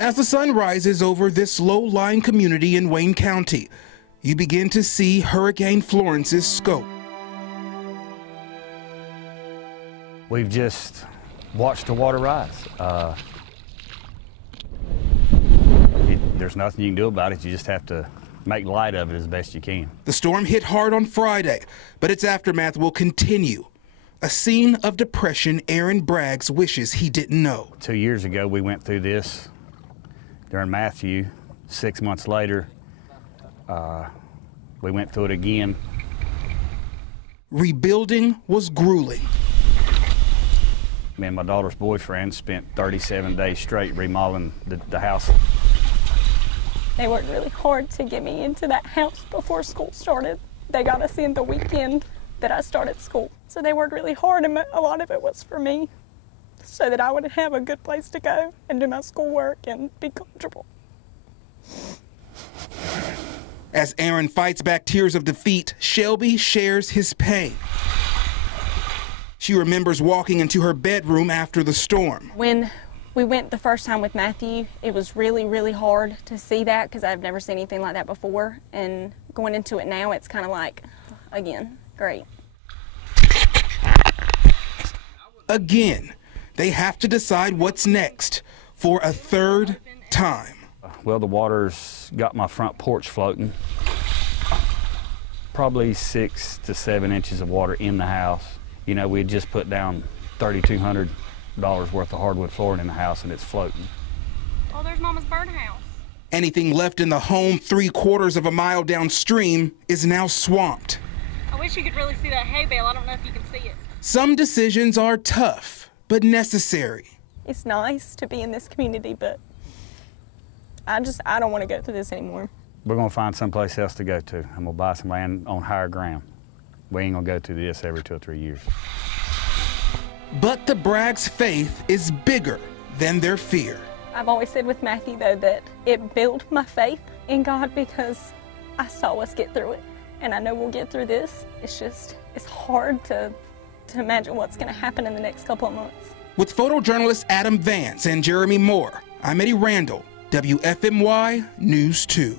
As the sun rises over this low-lying community in Wayne County, you begin to see Hurricane Florence's scope. We've just watched the water rise. There's nothing you can do about it. You just have to make light of it as best you can. The storm hit hard on Friday, but its aftermath will continue. A scene of depression Aaron Braggs wishes he didn't know. 2 years ago, we went through this during Matthew. 6 months later, we went through it again. Rebuilding was grueling. Me and my daughter's boyfriend spent 37 days straight remodeling the house. They worked really hard to get me into that house before school started. They got us in the weekend that I started school. So they worked really hard, and a lot of it was for me, so that I would have a good place to go and do my schoolwork and be comfortable. As Aaron fights back tears of defeat, Shelby shares his pain. She remembers walking into her bedroom after the storm. When we went the first time with Matthew, it was really, really hard to see that because I've never seen anything like that before. And going into it now, it's kind of like, again, great. Again, they have to decide what's next for a third time. Well, the water's got my front porch floating. Probably 6 to 7 inches of water in the house. You know, we had just put down $3,200 worth of hardwood flooring in the house, and it's floating. Oh, there's Mama's birdhouse. Anything left in the home 3/4 of a mile downstream is now swamped. I wish you could really see that hay bale. I don't know if you can see it. Some decisions are tough, but necessary. It's nice to be in this community, but I don't want to go through this anymore. We're going to find someplace else to go to, and we'll buy some land on higher ground. We ain't going to go through this every 2 or 3 years. But the Braggs' faith is bigger than their fear. I've always said with Matthew, though, that it built my faith in God because I saw us get through it. And I know we'll get through this. It's hard to imagine what's going to happen in the next couple of months. With photojournalist Adam Vance and Jeremy Moore, I'm Eddie Randall, WFMY News 2.